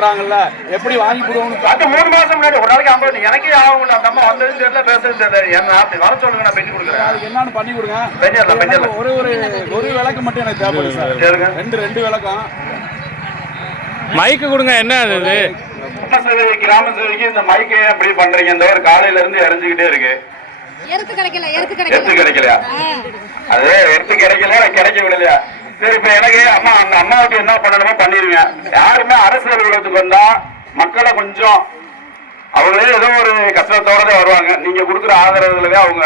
சொல்றாங்கல்ல? எப்படி வாங்கி கொடுவோம்னு அது மூணு மாசம் முன்னாடி ஒரு நாளைக்கு ஐம்பது எனக்கே ஆகும் அந்த அம்மா வந்தது தெரியல பேசுறது தெரியல. என்ன அப்படி வர சொல்லுங்க நான் பெட்டி கொடுக்குறேன். அதுக்கு என்னன்னு பண்ணி கொடுங்க. பண்ணிடலாம், ஒரு ஒரு ஒரு விளக்கு மட்டும் எனக்கு தேவைப்படுது சார். சரிங்க. ரெண்டு ரெண்டு விளக்கம். மைக்கு கொடுங்க என்ன அது? கிராம சேவை கிராம சேவைக்கு இந்த மைக்கே அப்படி பண்றீங்க? இந்த ஒரு காலையில இருந்து இறஞ்சுக்கிட்டே இருக்கு. எருக்கு கிடைக்கல எருக்கு எடுத்து கிடைக்கல கிடைக்கலையா? அது எடுத்து கிடைக்கல கிடைக்க விடலையா? சரி இப்ப எனக்கு அம்மா அந்த அம்மாவுக்கு என்ன பண்ணணுமோ பண்ணிருங்க. யாருமே அரசு அலுவலகத்துக்கு வந்தா மக்களை கொஞ்சம் அவங்களே ஏதோ ஒரு கஷ்டத்தோட தான் வருவாங்க. நீங்க கொடுக்குற ஆதரவுலதான் அவங்க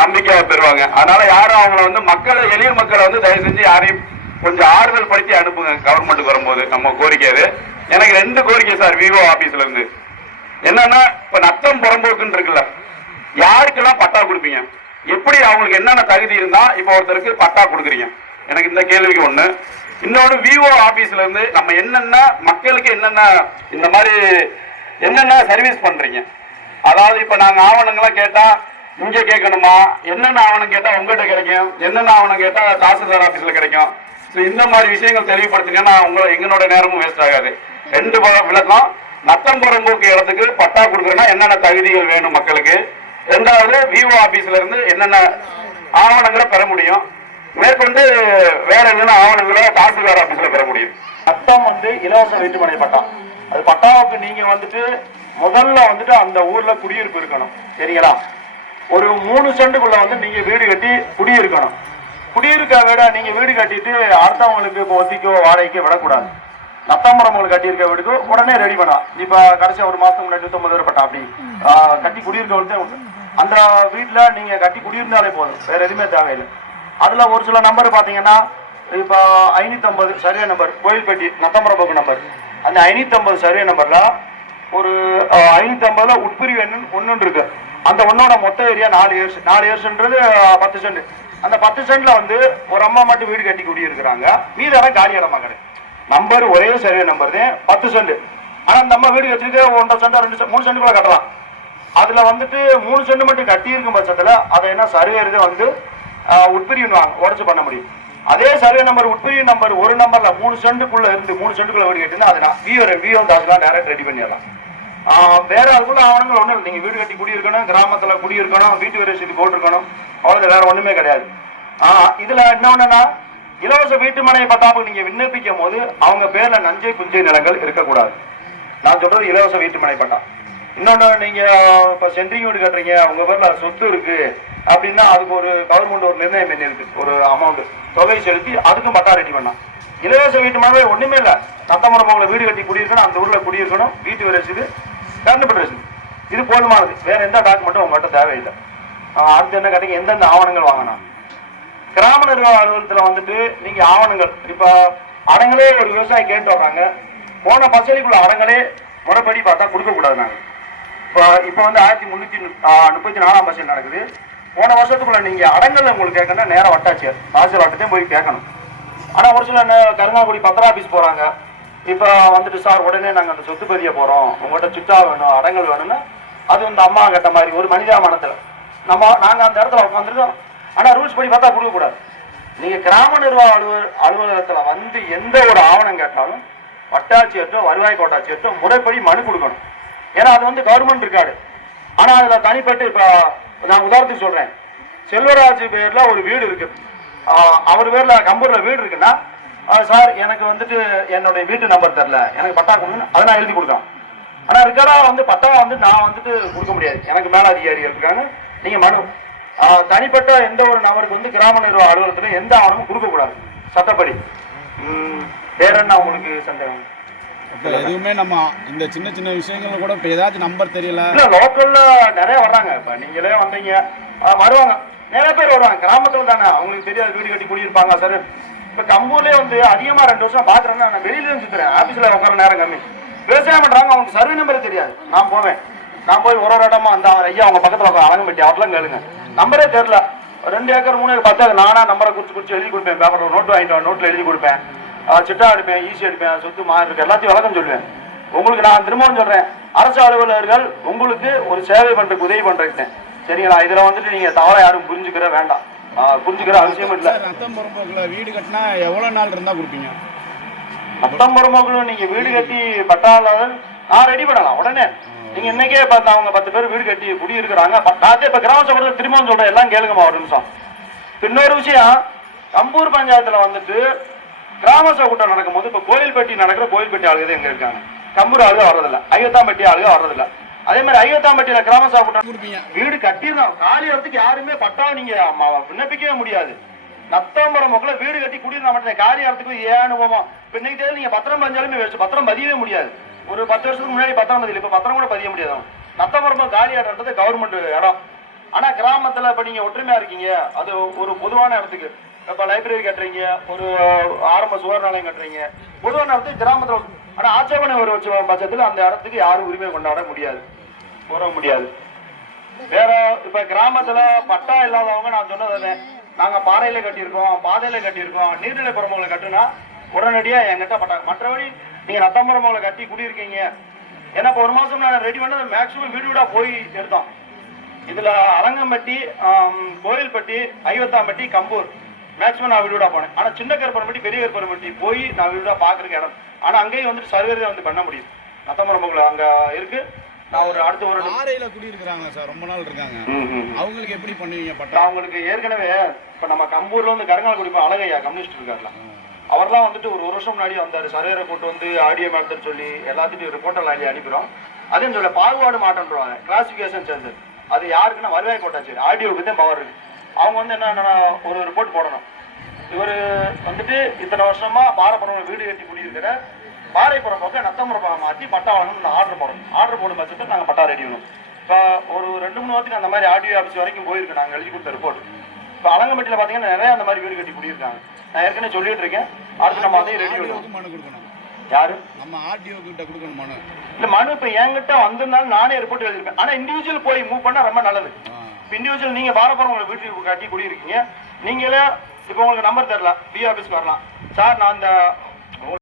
நம்பிக்கை பெறுவாங்க. அதனால யாரும் அவங்கள வந்து மக்களை எளிய மக்களை வந்து தயவு செஞ்சு யாரையும் கொஞ்சம் ஆறுதல் படுத்தி அனுப்புங்க. கவர்மெண்ட்டுக்கு வரும்போது நம்ம கோரிக்கை அது. எனக்கு ரெண்டு கோரிக்கை சார் விவோ ஆபீஸ்ல இருந்து. என்னன்னா இப்ப நத்தம் புறம்போக்குன்னு இருக்குல்ல யாருக்கெல்லாம் பட்டா கொடுப்பீங்க? எப்படி அவங்களுக்கு என்னென்ன தகுதி இருந்தா இப்ப ஒருத்தருக்கு பட்டா கொடுக்குறீங்க? எனக்கு இந்த கேள்விக்கு ஒண்ணு. இன்னொன்று விவோ ஆபீஸ்ல இருந்து நம்ம என்னென்ன மக்களுக்கு என்னென்ன இந்த மாதிரி என்னென்ன சர்வீஸ் பண்றீங்க? அதாவது இப்ப நாங்க ஆவணங்கள்லாம் கேட்டா இங்க கேட்கணுமா? என்னென்ன ஆவணம் கேட்டா உங்ககிட்ட கிடைக்கும்? என்னென்ன ஆவணம் கேட்டா தாசில்தார் ஆபீஸ்ல கிடைக்கும்? ஸோ இந்த மாதிரி விஷயங்கள் தெளிவுபடுத்துங்கன்னா உங்களை எங்களோட நேரமும் வேஸ்ட் ஆகாது. ரெண்டு விளக்கம். நத்தம் புறம்போக்கு இடத்துக்கு பட்டா கொடுக்கணும்னா என்னென்ன தகுதிகள் வேணும் மக்களுக்கு? ரெண்டாவது விஓ ஆபீஸ்ல இருந்து என்னென்ன ஆவணங்களை பெற முடியும்? மேற்கொண்டு வேற என்னென்ன ஆவணங்களை தாசில்தார் ஆபீஸ்ல பெற முடியும்? நத்தம் வந்து இலவச வீட்டுமனை பட்டம். அது பட்டாவுக்கு நீங்க வந்துட்டு முதல்ல வந்துட்டு அந்த ஊர்ல குடியிருப்பு இருக்கணும். சரிங்களா? ஒரு மூணு செண்டுக்குள்ள வந்து நீங்க வீடு கட்டி குடியிருக்கணும். குடியிருக்க விட நீங்க வீடு கட்டிட்டு அடுத்தவங்களுக்கு இப்போ ஒத்திக்கோ வாடகைக்கோ விடக்கூடாது. நத்தாம்பரம் உங்களுக்கு கட்டியிருக்க வீடுக்கு உடனே ரெடி பண்ணலாம் இப்ப கடைசியா ஒரு மாசத்துக்கு முன்னாடி நூத்தம்பது ரூபாய் பட்டா அப்படி. கட்டி குடியிருக்க அந்த வீட்டுல நீங்க கட்டி குடியிருந்தாலே போதும். வேற எதுவுமே தேவையில்லை. அதில் ஒரு சில நம்பர் பார்த்தீங்கன்னா இப்போ ஐநூற்றம்பது சர்வே நம்பர் கோயில்பட்டி நத்தம்பரப்பக்கு நம்பர் அந்த ஐநூற்றம்பது சர்வே நம்பரில் ஒரு ஐநூற்றம்பதில் உட்பிரிவு எண்ணு ஒன்று இருக்கு. அந்த ஒன்னோட மொத்த ஏரியா நாலு இயர்ஸ் நாலு இயர்ஸ்ன்றது பத்து சென்ட். அந்த பத்து சென்ட்ல வந்து ஒரு அம்மா மட்டும் வீடு கட்டி குடியிருக்கிறாங்க. மீதெல்லாம் காலி இடமா கிடையாது நம்பர் ஒரே சர்வே நம்பர் தான். பத்து சென்ட். ஆனால் அந்த அம்மா வீடு கட்டிட்டு ஒன்றரை சென்ட் ரெண்டு சென்ட் மூணு கூட கட்டலாம். அதில் வந்துட்டு மூணு சென்ட் மட்டும் கட்டியிருக்கும் பட்சத்தில் அதை என்ன சர்வே வந்து ஆஹ், உடச்சு பண்ண முடியும். அதே சர்வே நம்பர் உட்பிரிவு நம்பர் ஒரு நம்பர்ல மூணு சென்ட்டுக்குள்ள இருந்து மூணு சென்ட்டுக்குள்ள வீடு கட்டினா அதை நான் விஓ விஓ தாஸ்லாம் டேரக்ட் ரெடி பண்ணிடலாம். வேற அதுக்குள்ள ஆவணங்கள் ஒன்றும் இல்லை. நீங்க வீடு கட்டி குடியிருக்கணும் கிராமத்துல குடியிருக்கணும் வீட்டு வேறு ரசீது போட்டிருக்கணும் அவ்வளவு வேற ஒண்ணுமே கிடையாது. ஆஹ், இதுல என்ன ஒண்ணுன்னா இலவச வீட்டு மனை பட்டாப்புக்கு நீங்க விண்ணப்பிக்கும் போது அவங்க பேர்ல நஞ்சை குஞ்சை நிலங்கள் இருக்கக்கூடாது. நான் சொல்றது இலவச வீட்டு மனை பட்டா இன்னொன்னு நீங்க இப்ப சென்ட்ரிங் வீடு கட்டுறீங்க உங்க பேர்ல சொத்து இருக்கு அப்படின்னா அதுக்கு ஒரு கவர்மெண்ட் ஒரு நிர்ணயம் பண்ணிருக்கு ஒரு அமௌண்ட் தொகை செலுத்தி அதுக்கும் பட்டா ரெடி பண்ணலாம். இலவச வீட்டு மாதிரி ஒண்ணுமே இல்ல. சத்தமரம் உங்களை வீடு கட்டி குடியிருக்கணும் அந்த ஊர்ல குடியிருக்கணும் வீட்டு வரி ரசீது கரண்ட் பில் ரசீது இது போதுமானது. வேற எந்த டாக்குமெண்ட்டும் உங்கள்கிட்ட தேவையில்லை. அடுத்து என்ன கேட்டீங்க? எந்தெந்த ஆவணங்கள் வாங்கணும்? கிராம நிர்வாக அலுவலகத்தில் வந்துட்டு நீங்கள் ஆவணங்கள் இப்போ அடங்களே ஒரு விவசாயி கேட்டு வர்றாங்க. போன பசலிக்குள்ள அடங்களே முறைப்படி பார்த்தா கொடுக்கக்கூடாது நாங்கள் இப்போ இப்போ வந்து ஆயிரத்தி முந்நூற்றி முப்பத்தி நாலாம் பர்சன்ட் நடக்குது. போன வருஷத்துக்குள்ள நீங்கள் அடங்கல் உங்களுக்கு கேட்கணும்னா நேராக வட்டாட்சியர் தாசில் வட்டத்தையும் போய் கேட்கணும். ஆனால் ஒரு சில நே- கருங்காக்குடி பத்திர ஆபீஸ் போகிறாங்க இப்போ வந்துட்டு சார் உடனே நாங்கள் அந்த சொத்து பதிய போகிறோம் உங்கள்கிட்ட சுற்றா வேணும் அடங்கல் வேணும்னா அது இந்த அம்மா கேட்ட மாதிரி ஒரு மனிதாமானத்துல நம்ம நாங்கள் அந்த இடத்துல உட்காந்துருக்கோம் ஆனால் ரூல்ஸ் படி பார்த்தா கொடுக்கக்கூடாது. நீங்கள் கிராம நிர்வாக அலுவலர் அலுவலகத்தில் வந்து எந்த ஒரு ஆவணம் கேட்டாலும் வட்டாட்சியர்கிட்ட வருவாய் கோட்டாட்சியர்கிட்ட முறைப்படி மனு கொடுக்கணும். ஏன்னா அது வந்து கவர்மெண்ட் இருக்காரு ஆனா அதுல தனிப்பட்டு இப்ப நான் உதாரணத்துக்கு சொல்றேன். செல்வராஜ் பேர்ல ஒரு வீடு இருக்கு. அவர் பேர்ல கம்பூர்ல வீடு இருக்குன்னா சார் எனக்கு வந்துட்டு என்னுடைய வீட்டு நம்பர் தெரில எனக்கு பட்டா கொடுங்க. அதை நான் எழுதி கொடுக்கலாம். ஆனா இருக்கடா வந்து பட்டா வந்து நான் வந்துட்டு கொடுக்க முடியாது. எனக்கு மேல அதிகாரிகள் இருக்காங்க. நீங்க மனு தனிப்பட்ட எந்த ஒரு நபருக்கு வந்து கிராம நிர்வாக அலுவலகத்துல எந்த ஆவணமும் கொடுக்க கூடாது சட்டப்படி. உம், வேற என்ன உங்களுக்கு சந்தேகம்? எதுவுமே நம்ம இந்த சின்ன சின்ன விஷயங்கள் கூட இப்போ ஏதாச்சும் நம்பர் தெரியல. இல்ல லோக்கல்ல நிறைய வர்றாங்க. இப்ப நீங்களே வந்தீங்க. ஆ, வருவாங்க. நிறைய பேர் வருவாங்க. கிராமத்துல தானே. அவங்களுக்கு தெரியாது. வீடு கட்டி குடியிருப்பாங்க சார். இப்ப கம்பூர்லயே வந்து அதிகமா ரெண்டு வருஷம் பாக்குறேன்னா நான் வெளியில இருந்து சுத்துறேன். ஆபீஸ்ல உட்கார நேரம் கம்மி. விவசாயம் பண்றாங்க. அவங்களுக்கு சர்வே நம்பர் தெரியாது. நான் போவேன். நான் போய் ஒரு ஒரு இடமா அந்த அவர் ஐயா அவங்க பக்கத்துல உட்கார அலங்கம்பட்டி அவர்லாம் கேளுங்க. நம்பரே தெரியல. ரெண்டு ஏக்கர் மூணு ஏக்கர் பத்து ஏக்கர் நானா நம்பரை குறிச்சு குறிச்சு எழுதி கொடுப்பேன். பேப்பர்ல நோட்டு வாங்கிட்டு வா, நோட்ல எழுதி கொடுப்பேன். சிட்டா எடுப்பேன் ஈஸி எடுப்பேன் சொத்து மாறி இருக்கு. எல்லாத்தையும் விளக்கம் சொல்லுவேன். உங்களுக்கு நான் திரும்பவும் சொல்றேன். அரசு அலுவலர்கள் உங்களுக்கு ஒரு சேவை பண்றதுக்கு உதவி பண்றேன் சரிங்களா? இதுல வந்துட்டு நீங்க தவறா யாரும் புரிஞ்சுக்கிற வேண்டாம். புரிஞ்சுக்கிற அவசியம் இல்ல. ரத்தம் புறம்போக்குல வீடு கட்டினா எவ்வளவு நாள் இருந்தா கொடுப்பீங்க? பத்தொன்பது நீங்க வீடு கட்டி பட்டா இல்லாத நான் ரெடி பண்ணலாம். உடனே. நீங்க இன்னைக்கே பார்த்து அவங்க பத்து பேர் வீடு கட்டி குடி இருக்கிறாங்க நான் இப்ப கிராம சபையில் திரும்ப சொல்றேன். எல்லாம் கேளுங்கம்மா ஒரு நிமிஷம் இன்னொரு விஷயம் கம்பூர் பஞ்சாயத்துல வந்துட்டு கிராம சபை கூட்டம் நடக்கும்போது இப்ப கோயில்பட்டி நடக்கிற கோயில்பட்டி ஆளுங்க எங்க இருக்காங்க. கம்பூர் ஆளுக வர்றதில்ல ஐயத்தாம்பட்டி ஆளுக வர்றதில்ல. அதே மாதிரி ஐயத்தாம்பட்டியில கிராம சபை கூட்டம் வீடு கட்டிடணும். காலி இடத்துக்கு யாருமே பட்டா நீங்க விண்ணப்பிக்கவே முடியாது. நத்தம்பரம் மக்களை வீடு கட்டி குடியிருந்தா மட்டும் காலி இடத்துக்கு ஏன்னு போவோம் இப்ப இன்னைக்கு நீங்க பத்திரம் பதிஞ்சாலுமே வேஸ்ட் பத்திரம் பதியவே முடியாது. ஒரு பத்து வருஷத்துக்கு முன்னாடி பத்திரம் பதியல. இப்ப பத்திரம் கூட பதிய முடியாது. நத்தம்பரம் காலி இடம்ன்றது கவர்மெண்ட் இடம். ஆனா கிராமத்துல இப்ப நீங்க ஒற்றுமையா இருக்கீங்க. அது ஒரு பொதுவான இடத்துக்கு. இப்ப லைப்ரரி கட்டுறீங்க ஒரு ஆரம்ப சுகாதார நிலையம் கட்டுறீங்க. பொதுவான இடத்துக்கு கிராமத்துல ஆனா ஆட்சேபனை ஒரு வச்ச பட்சத்துல அந்த இடத்துக்கு யாரும் உரிமை கொண்டாட முடியாது. போற முடியாது. வேற இப்ப கிராமத்துல பட்டா இல்லாதவங்க நான் சொன்னது நாங்க பாறையில கட்டியிருக்கோம் பாதையில கட்டியிருக்கோம். நீர்நிலை புறம்புகளை கட்டுனா உடனடியா என்கிட்ட பட்டா மற்றபடி நீங்க நத்தம்புறமுகளை கட்டி குடியிருக்கீங்க. ஏன்னா இப்ப ஒரு மாசம் நான் ரெடி பண்ணது மேக்சிமம் வீடு வீடா போய் எடுத்தோம். இதுல அலங்கம்பட்டி கோயில்பட்டி ஐவத்தாம்பட்டி கம்பூர். மேக்சிமம் நான் வீடு வீடா போனேன். ஆனா சின்ன கருப்பரம்பட்டி பெரிய கருப்பரம்பட்டி போய் நான் வீடு வீடா பாக்குறதுக்கு இடம். ஆனா அங்கேயும் வந்துட்டு சர்வே வந்து பண்ண முடியும். நத்தம்புறமுகளை அங்க இருக்கு. நான் ஒரு அடுத்த ஒரு குடியிருக்கிறாங்க சார். ரொம்ப நாள் இருக்காங்க. அவங்களுக்கு எப்படி பண்ணுவீங்க பட்டா? நான் உங்களுக்கு ஏற்கனவே இப்ப நம்ம கம்பூர்ல வந்து கருங்கால் குடிப்போம் அழகையா கம்யூனிஸ்ட் இருக்காருல. அவர்லாம் வந்துட்டு ஒரு ஒரு வருஷம் முன்னாடி வந்தாரு. சர்வேரை கூட்டு வந்து ஆடியோ மேட்டர் சொல்லி எல்லாத்தையும் ரிப்போர்ட் எல்லாம் எழுதி அனுப்பிடுறோம். அதே சொல்ல பாகுபாடு மாட்டேன்றாங்க கிளாசிபிகேஷன் சேர்ந்து அது யாருக்குன்னா வருவாய் கோட்டாச்சு ஆடியோவுக்கு தான் பவர் இருக்கு. அவங்க வந்து என்ன ஒரு ரிப்போர்ட் போடணும். இவர் வந்துட்டு இத்தனை வருஷமா பாறைப்புறம் வீடு கட்டி குடியிருக்கிற பாறைப்புறம் பக்கம் நத்தமுறம் மாற்றி பட்டா வாங்கணும்னு ஆர்டர் போடணும். ஆர்டர் போடும் பட்சத்தில் நாங்கள் பட்டா ரெடி பண்ணுவோம். இப்போ ஒரு ரெண்டு மூணு வாரத்துக்கு அந்த மாதிரி ஆடியோ ஆஃபீஸ் வரைக்கும் போயிருக்கு நாங்கள் எழுதி கொடுத்த ரிப்போர்ட் இப்போ அலங்கம்பட்டியில் பார்த்தீங்கன்னா நிறைய அந்த மாதிரி வீடு கட்டி குடியிருக்காங்க. நான் ஏற்கனவே சொல்லிட்டு இருக்கேன். அடுத்து நம்ம அதையும் ரெடி பண்ணுவோம் மனு கொடுக்கணும். யாரு? நம்ம ஆர்டிஓ கிட்ட கொடுக்கணும் மனு. இல்ல மனு இப்போ என்கிட்ட வந்திருந்தாலும் நானே ரிப்போர்ட் எழுதிருப்பேன் ஆனால் இண்டிவிஜுவல் போய் மூவ் பண்ணால் ரொம்ப நல்லது. இண்டிவிஜுவல் நீங்கள் பாரப்பறம் உங்களை வீட்டுக்கு கட்டி குடியிருக்கீங்க. நீங்களே இப்போ உங்களுக்கு நம்பர் தரல பி ஆஃபீஸ்க்கு வரலாம். சார் நான் இந்த